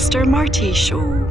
Mr. Marty Show.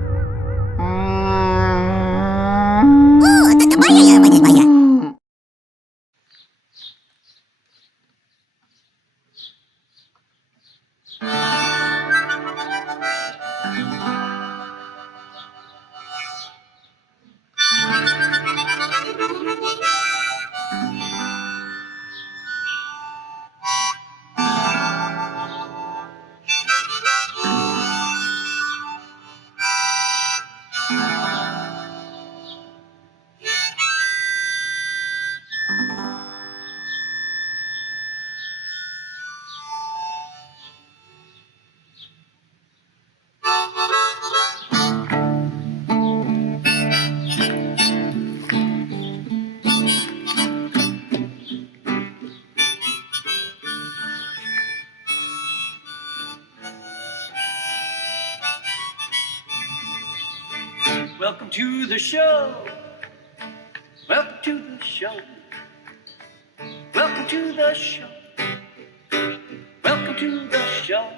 Welcome to the show. Welcome to the show. Welcome to the show. Welcome to the show.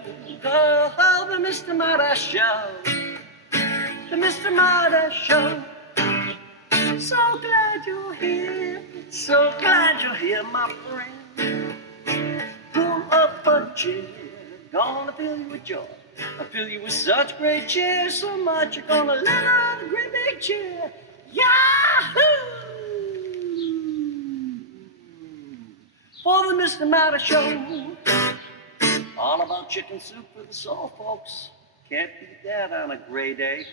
Oh, the Mr. Marty Show. The Mr. Marty Show. So glad you're here. So glad you're here, my friend. Pull up a chair. Gonna fill you with joy. I fill you with such great cheer, so much you're gonna let out a great big cheer. Yahoo! For the Mr. Marty Show. All about chicken soup for the soul, folks. Can't beat that on a gray day.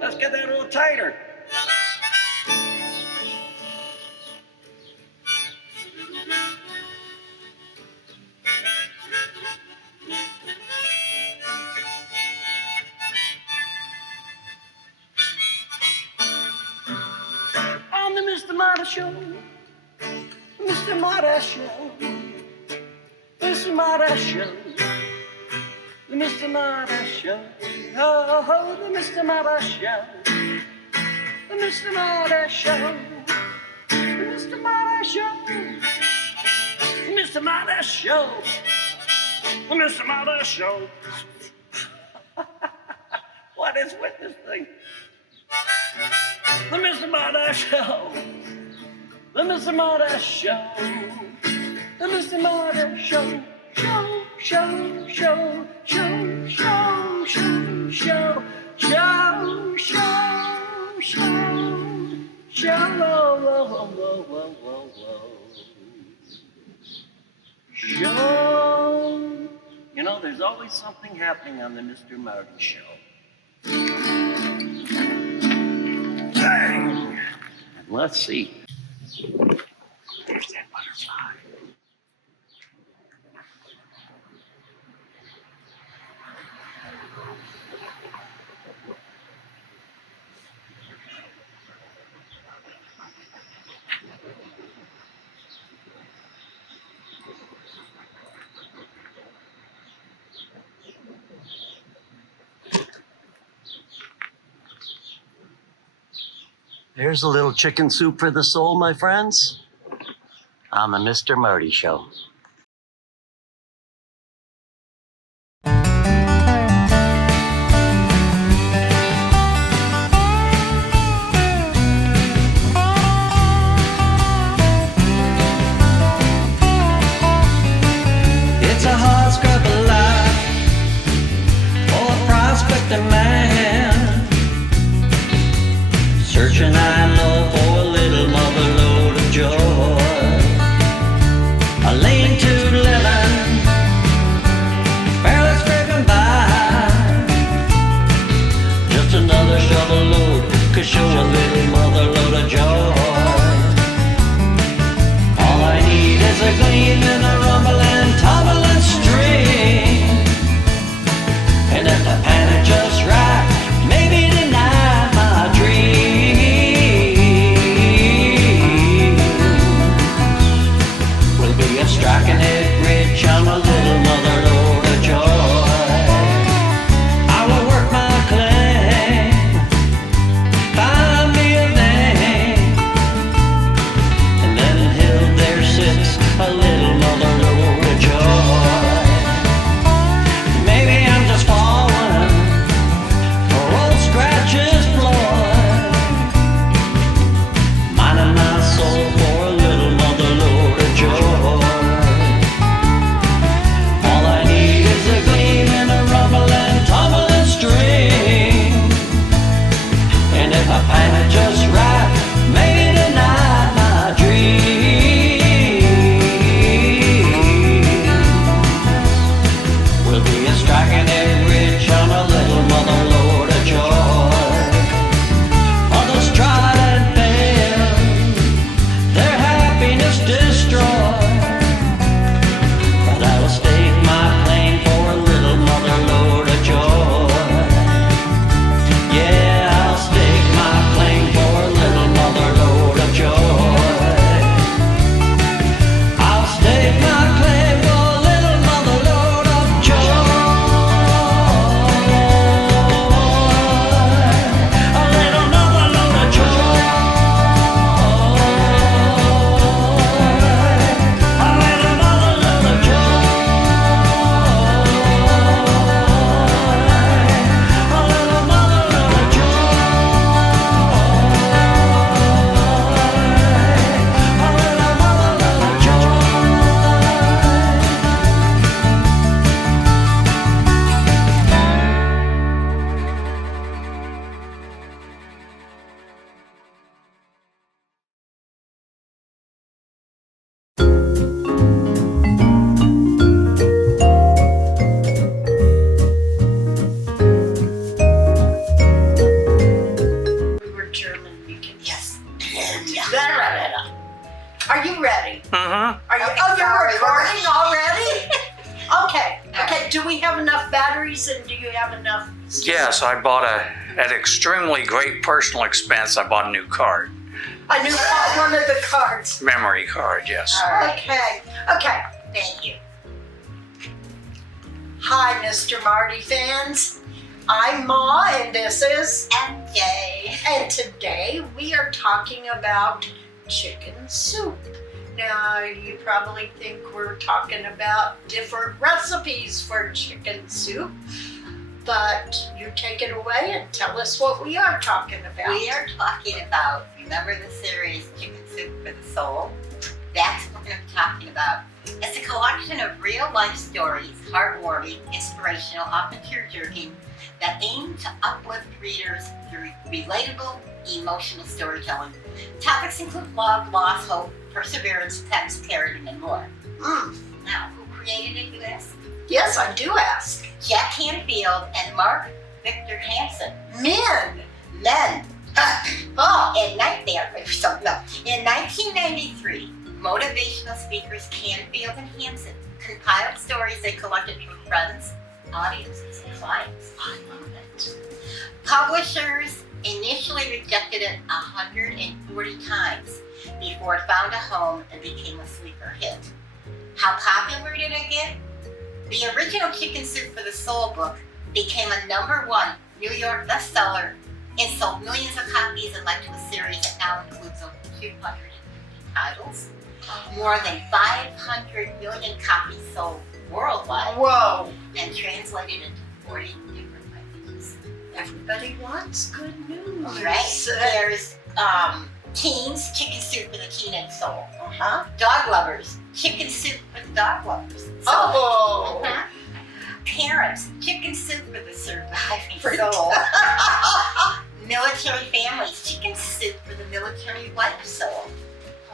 Let's get that a little tighter. On the Mr. Marty Show, Mr. Marty Show, Mr. Marty Show, the Mr. Marty Show. Oh, the Mr. Marty Show, the Mr. Marty Show, the Mr. Marty Show, the Mr. Marty Show, the Mr. Marty Show. What is with this thing? The Mr. Marty Show, the Mr. Marty Show, the Mr. Marty Show, show, show, show, show, show, show, show, show, show, show, show, whoa, whoa, whoa, whoa, whoa, whoa. Show. You know, there's always something happening on the Mr. Marty Show. Bang! And let's see. There's that butterfly. There's a little chicken soup for the soul, my friends, on the Mr. Marty Show. It's a hard scrapper life for a prospecting man, searching I know for a little mother load of joy. A lane to living, barely scraping by. Just another shovel load could show a little mother load of joy. All I need is a gleam and a rumbling, tumbling stream. And if the pan is just right, maybe tonight my dreams will be a striking it rich on a little mother load of joy. already. Mm-hmm. Are you? Okay, Oh, you're sorry, recording already? Okay. Do we have enough batteries, and do you have enough? Yes, I bought at extremely great personal expense, I bought a new card. I knew one of the cards. Memory card, yes. All right. Okay. Thank you. Hi, Mr. Marty fans. I'm Ma, and this is. MJ. And today we are talking about chicken soup. Now, you probably think we're talking about different recipes for chicken soup, but you take it away and tell us what we are talking about. We are talking about, remember the series Chicken Soup for the Soul? That's what we're going to be talking about. It's a collection of real-life stories, heartwarming, inspirational, often tear-jerking, that aim to uplift readers through relatable, emotional storytelling. Topics include love, loss, hope, perseverance, pets, parenting, and more. Now, who created it, you ask? Yes, I do ask. Jack Canfield and Mark Victor Hansen. Men. Men. In 1993, motivational speakers Canfield and Hansen compiled stories they collected from friends, audiences, and clients. I love it. Publishers initially rejected it 140 times before it found a home and became a sleeper hit. How popular did it get? The original Chicken Soup for the Soul book became a #1 New York bestseller and sold millions of copies and led to a series that now includes over 250 titles. More than 500 million copies sold worldwide Whoa. and translated into 40 different languages. Everybody wants good news. Right? There's teens, Chicken Soup for the Teenage Soul. Uh-huh. Dog lovers, Chicken Soup for the Dog lovers. Oh. Parents, Chicken Soup for the Surviving Soul. Military families, Chicken Soup for the Military Wife Soul.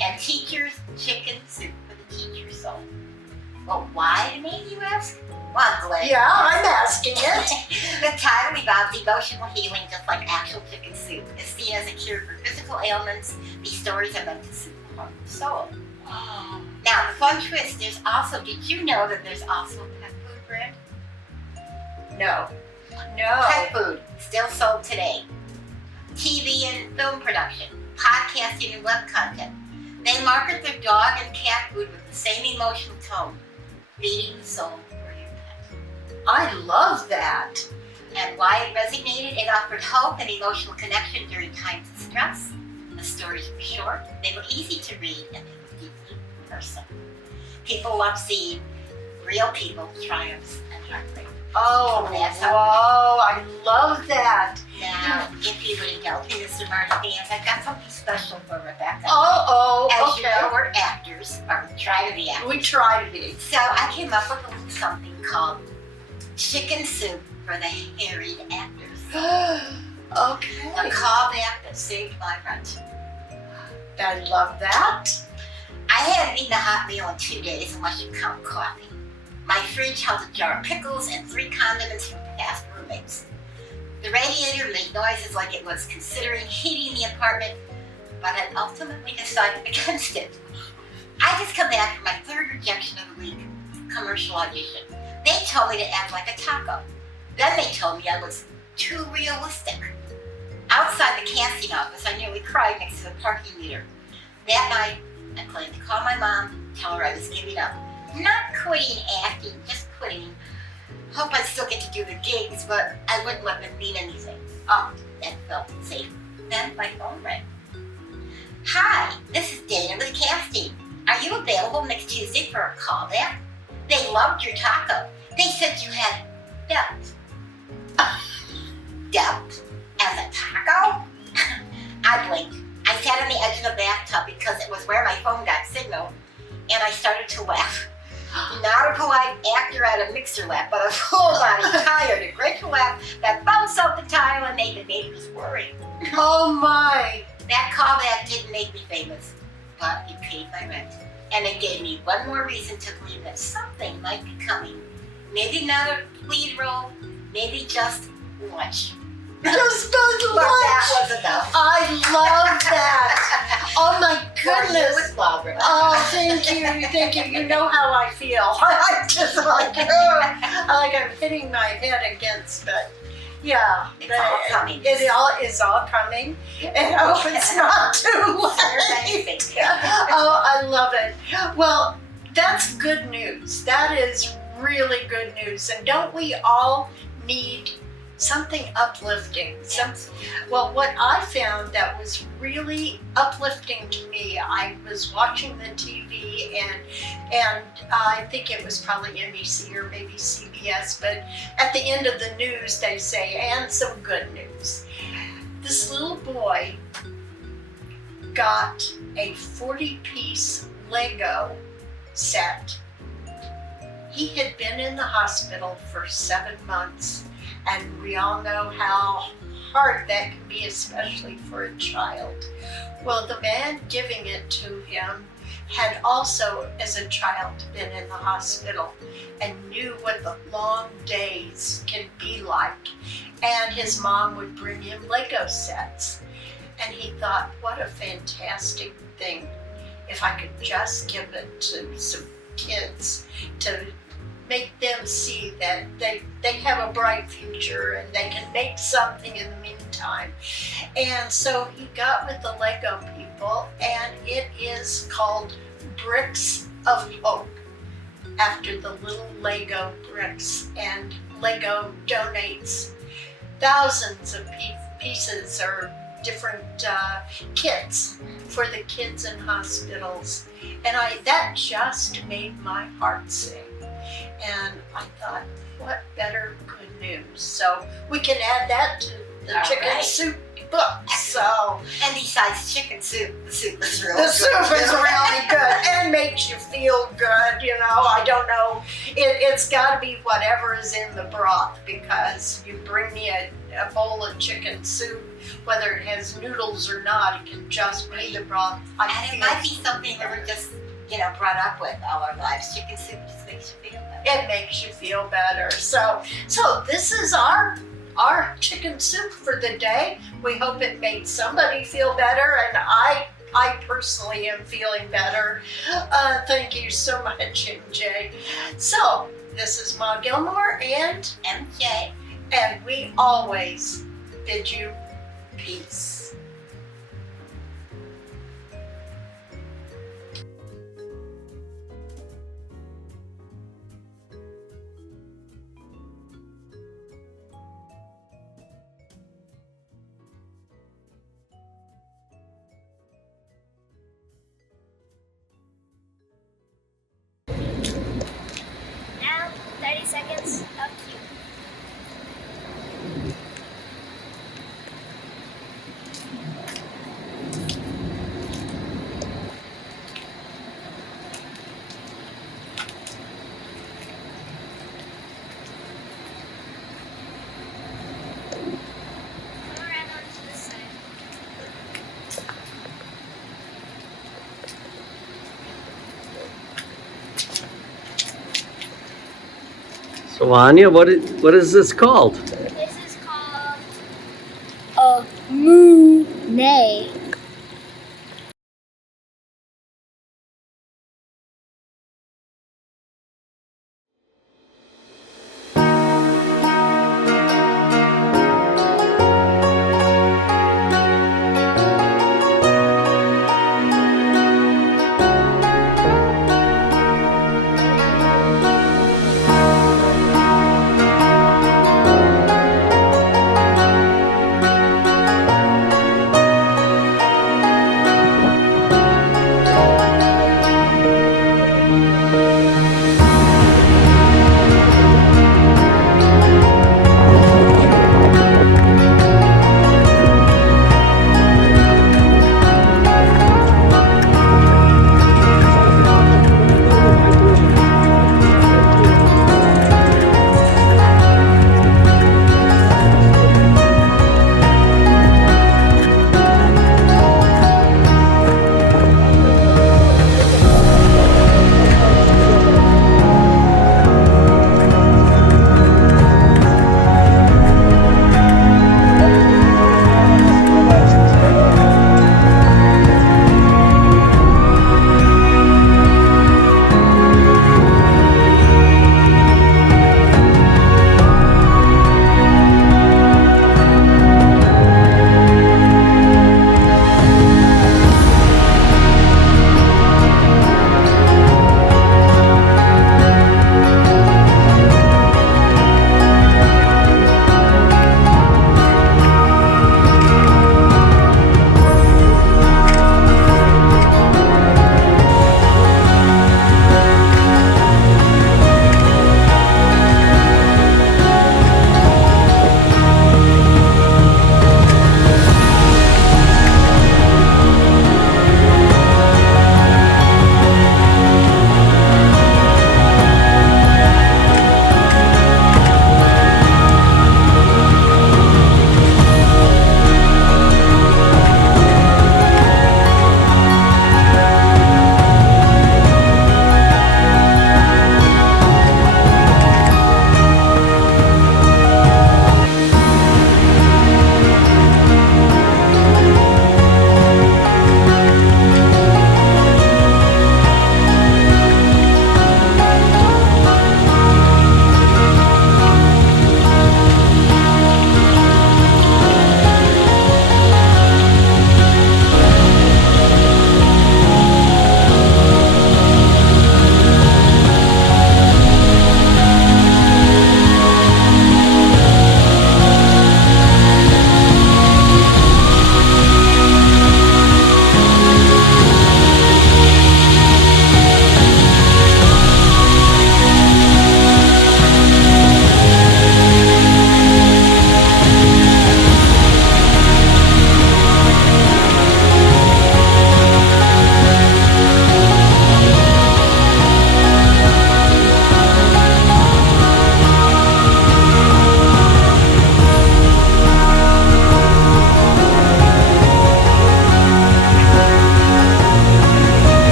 And teachers, Chicken Soup for the Teacher Soul. Well, why me, you ask? Well, Glenn. Yeah, I'm asking it. The title involves emotional healing, just like actual chicken soup. It's seen as a cure for physical ailments. These stories are meant to soothe the heart and soul. Now, the fun twist, did you know that there's also a pet food brand? No. Pet food, still sold today. TV and film production, podcasting and web content. They market their dog and cat food with the same emotional tone, feeding the soul for your pet. I love that. And why it resonated, it offered hope and emotional connection during times of stress. The stories were short, they were easy to read, and they were deeply personal. People love seeing real people triumphs and heartbreak. Oh, That's how- whoa, I love that. Now, if you would indulge me, Mr. Marty fans, I've got something special for Rebecca. Oh, As you know, okay. we're actors, or try to be actors. We try to be. So I came up with a little something called Chicken Soup for the Harried Actors. A Okay. callback that saved my rent. I love that. I haven't eaten a hot meal in 2 days unless you count coffee. My fridge held a jar of pickles and 3 condiments from past roommates. The radiator made noises like it was considering heating the apartment, but I ultimately decided against it. I just come back from my 3rd rejection of the week, commercial audition. They told me to act like a taco. Then they told me I was too realistic. Outside the casting office, I nearly cried next to the parking meter. That night, I planned to call my mom, tell her I was giving up. Not quitting acting, just quitting. Hope I'd still get to do the gigs, but I wouldn't let them mean anything. That felt safe. Then my phone rang. Hi, this is Dana with casting. Are you available next Tuesday for a callback? They loved your taco. They said you had depth. Depth? As a taco? I blinked. I sat on the edge of the bathtub because it was where my phone got signal, and I started to laugh. Not a polite actor at a mixer laugh, but a full-body, tired, grateful laugh that bounced off the tile and made the neighbors worry. Oh my. That callback didn't make me famous, but it paid my rent. And it gave me one more reason to believe that something might be coming. Maybe not a lead role, maybe just lunch. Just the But that lunch. was enough. I love that. Oh my goodness. With Barbara. Oh, thank you, thank you. You know how I feel. I'm just like, like I'm hitting my head against it. Yeah, It's all coming. It all is all coming, and I hope it's not too late. Oh, I love it. Well, that's good news. That is really good news. And don't we all need something uplifting? Well, what I found that was really uplifting to me, I was watching the TV and I think it was probably NBC or maybe CBS, but at the end of the news they say, and some good news. This little boy got a 40-piece Lego set. He had been in the hospital for 7 months, and we all know how hard that can be, especially for a child. Well, the man giving it to him had also, as a child, been in the hospital and knew what the long days can be like. And his mom would bring him Lego sets. And he thought, what a fantastic thing if I could just give it to some kids to make them see that they have a bright future and they can make something in the meantime. And so he got with the Lego people, and it is called Bricks of Hope, after the little Lego bricks. And Lego donates thousands of pieces or different kits for the kids in hospitals. And that just made my heart sing. And I thought, what better good news? So we can add that to the chicken soup book. So, and besides chicken soup, the soup is really the good. soup is really good and makes you feel good. You know, I don't know. It's got to be whatever is in the broth, because you bring me a bowl of chicken soup, whether it has noodles or not, it can just be the broth. And it might be something that we're just, brought up with all our lives. Chicken soup just makes you feel better. It makes you feel better. So this is our chicken soup for the day. We hope it made somebody feel better, and I personally am feeling better. Thank you so much, MJ. So this is Ma Gilmore and MJ. And we always bid you peace. Now, 30 seconds of cue. Come around onto this side. So Anya, what is this called? This is called a Moooo-net.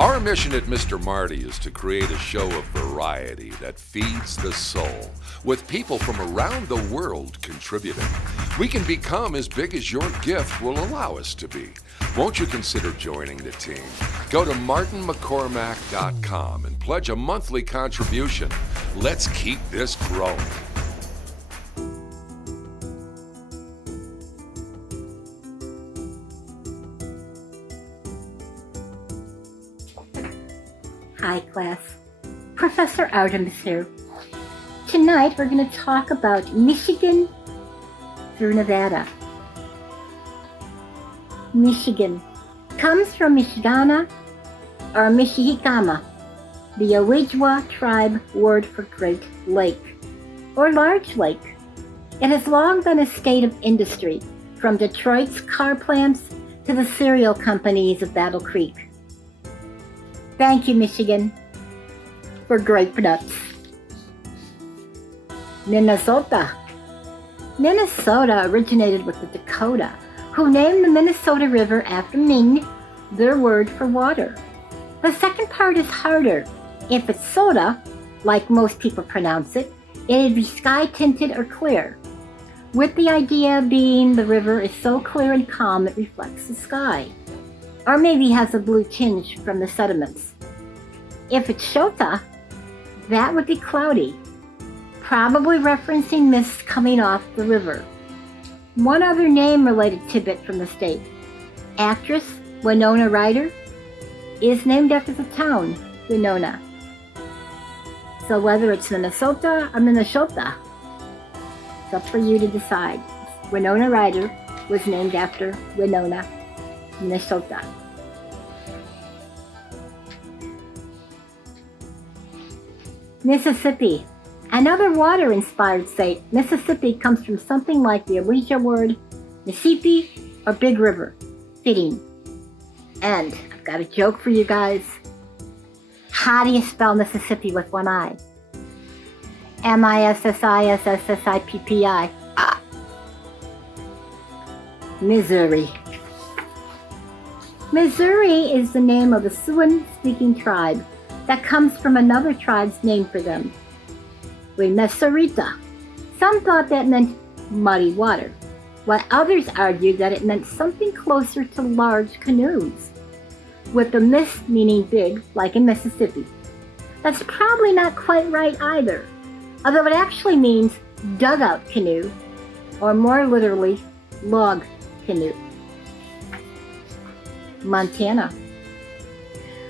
Our mission at Mr. Marty is to create a show of variety that feeds the soul, with people from around the world contributing. We can become as big as your gift will allow us to be. Won't you consider joining the team? Go to martinmccormack.com and pledge a monthly contribution. Let's keep this growing. Hi, class. Professor Artemis here. Tonight we're going to talk about Michigan through Nevada. Michigan comes from Michigana or Mishihikama, the Ojibwa tribe word for Great Lake or Large Lake. It has long been a state of industry, from Detroit's car plants to the cereal companies of Battle Creek. Thank you, Michigan, for great nuts. Minnesota. Minnesota originated with the Dakota, who named the Minnesota River after Ming, their word for water. The second part is harder. If it's soda, like most people pronounce it, it'd be sky-tinted or clear, with the idea being the river is so clear and calm it reflects the sky, or maybe has a blue tinge from the sediments. If it's Shota, that would be cloudy, probably referencing mist coming off the river. One other name-related tidbit from the state. Actress Winona Ryder is named after the town, Winona. So whether it's Minnesota or Minnesota, it's up for you to decide. Winona Ryder was named after Winona, Minnesota. Mississippi. Another water-inspired state. Mississippi comes from something like the Ouija word Mississippi or Big River. Fitting. And I've got a joke for you guys. How do you spell Mississippi with one I? Mississippi. Missouri. Missouri is the name of the Siouan-speaking tribe that comes from another tribe's name for them, Remesorita. Some thought that meant muddy water, while others argued that it meant something closer to large canoes, with the miss meaning big, like in Mississippi. That's probably not quite right either, although it actually means dugout canoe, or more literally, log canoe. Montana.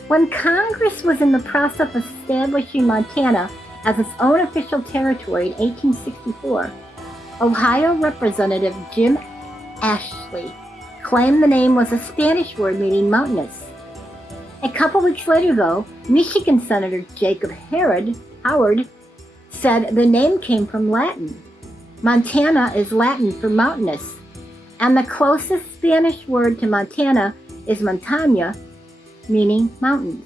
When Congress was in the process of establishing Montana as its own official territory in 1864, Ohio Representative Jim Ashley claimed the name was a Spanish word meaning mountainous. A couple weeks later, though, Michigan Senator Jacob Howard said the name came from Latin. Montana is Latin for mountainous, and the closest Spanish word to Montana is montaña, meaning mountain.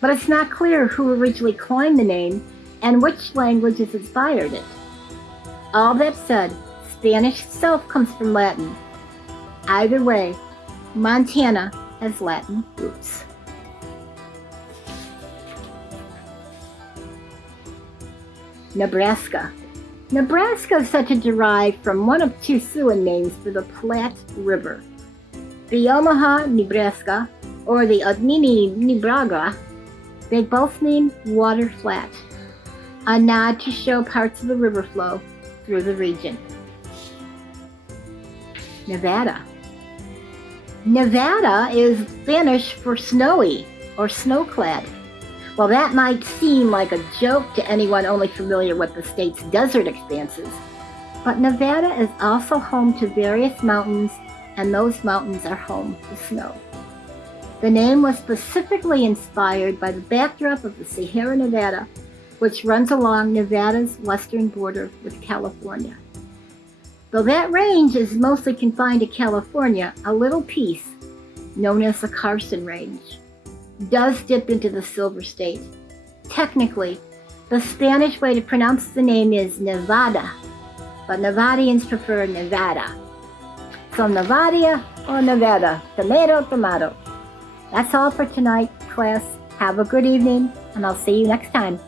But it's not clear who originally coined the name and which languages inspired it. All that said, Spanish itself comes from Latin. Either way, Montana has Latin roots. Nebraska. Nebraska is said to derive from one of two Siouan names for the Platte River. The Omaha, Nebraska, or the Odmini, Nebraga, they both mean water flat, a nod to show parts of the river flow through the region. Nevada. Nevada is Spanish for snowy or snowclad. While that might seem like a joke to anyone only familiar with the state's desert expanses, but Nevada is also home to various mountains, and those mountains are home to snow. The name was specifically inspired by the backdrop of the Sierra Nevada, which runs along Nevada's western border with California. Though that range is mostly confined to California, a little piece, known as the Carson Range, does dip into the Silver State. Technically, the Spanish way to pronounce the name is Nevada, but Nevadians prefer Nevada. So Nevada or Nevada, tomato, tomato. That's all for tonight, class. Have a good evening, and I'll see you next time.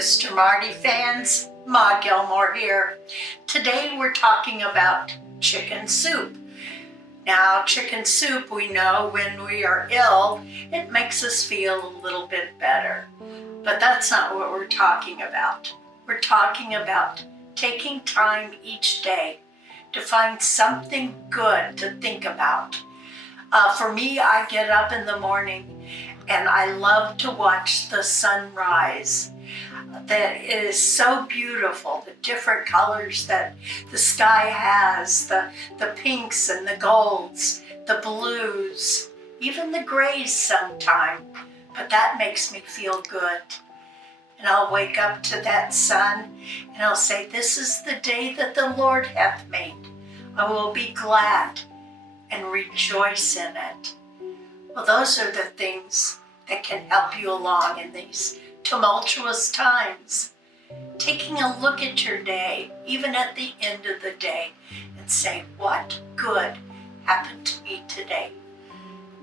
Mr. Marty fans, Ma Gilmore here. Today we're talking about chicken soup. Now, chicken soup, we know when we are ill, it makes us feel a little bit better. But that's not what we're talking about. We're talking about taking time each day to find something good to think about. For me, I get up in the morning and I love to watch the sunrise. That is so beautiful, the different colors that the sky has, the pinks and the golds, the blues, even the grays sometime. But that makes me feel good. And I'll wake up to that sun and I'll say, this is the day that the Lord hath made. I will be glad and rejoice in it. Well, those are the things that can help you along in these tumultuous times. Taking a look at your day, even at the end of the day, and say, what good happened to me today?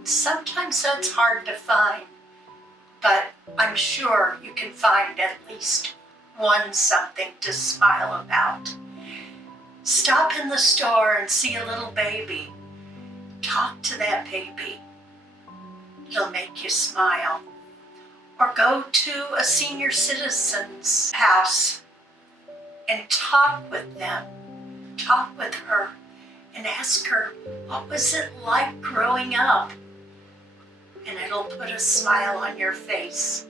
Sometimes that's hard to find, but I'm sure you can find at least one something to smile about. Stop in the store and see a little baby. Talk to that baby. It'll make you smile. Or go to a senior citizen's house and talk with them. Talk with her and ask her, what was it like growing up? And it'll put a smile on your face.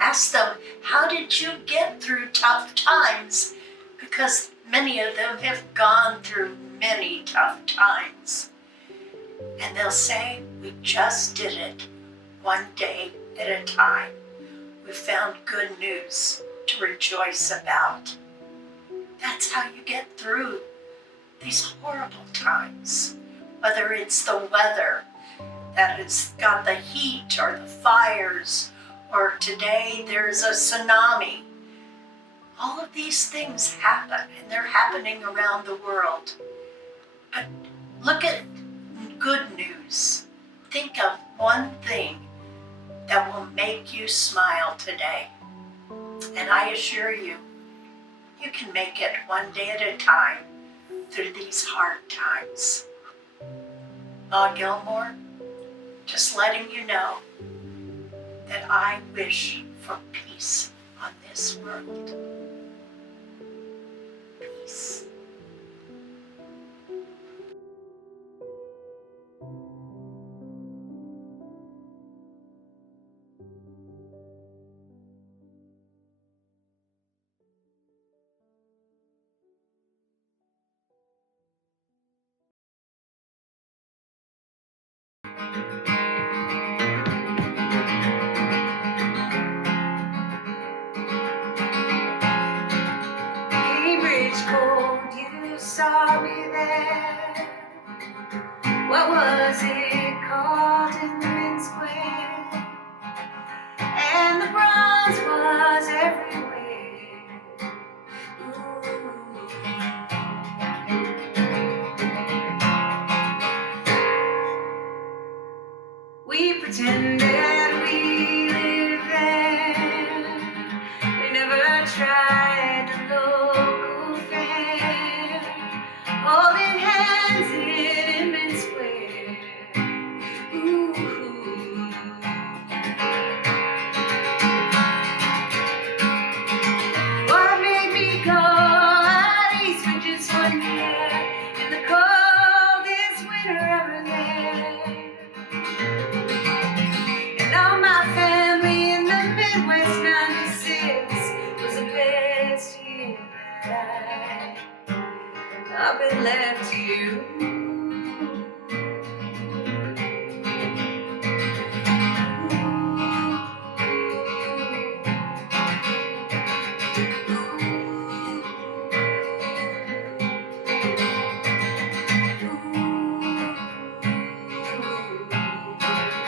Ask them, how did you get through tough times? Because many of them have gone through many tough times. And they'll say, we just did it one day at a time. We found good news to rejoice about. That's how you get through these horrible times. Whether it's the weather that has got the heat or the fires, or today there's a tsunami. All of these things happen, and they're happening around the world. But look at good news. Think of one thing that will make you smile today. And I assure you, you can make it one day at a time through these hard times. Ma Gilmore, just letting you know that I wish for peace on this world. Peace. Saw me there. What was it called in the Ring Square? And the bronze was everywhere. Ooh. We pretended we lived there. We never tried the local fair. Holding hands in Inman Square. Ooh. What made me go out east for just 1 year in the coldest winter ever there? And all my family in the Midwest '96 was the best year that I've been left to you.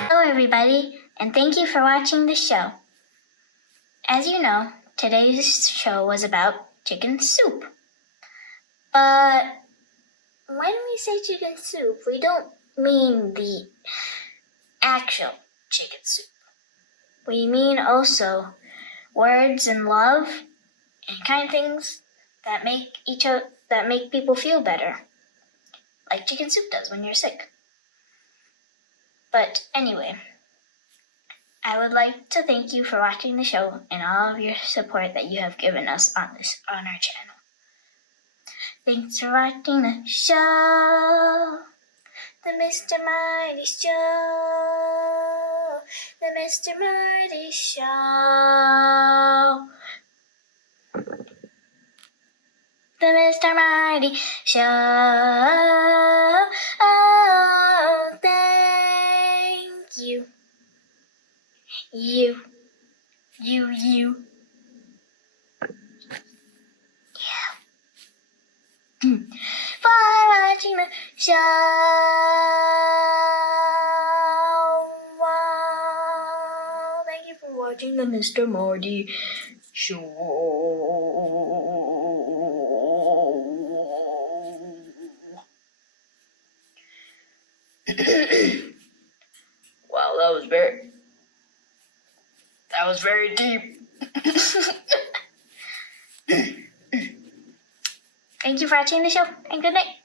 Hello everybody, and thank you for watching the show. As you know, today's show was about chicken soup. But when we say chicken soup, we don't mean the actual chicken soup. We mean also words and love and kind things that make people feel better, like chicken soup does when you're sick. But anyway, I would like to thank you for watching the show and all of your support that you have given us on our channel. Thanks for watching the show. The Mr. Marty Show. The Mr. Marty Show. The Mr. Marty Show. Oh, thank you. You. For watching the show. Wow. Thank you for watching the Mr. Marty Show. Wow, that was very deep. Thank you for watching the show, and good night.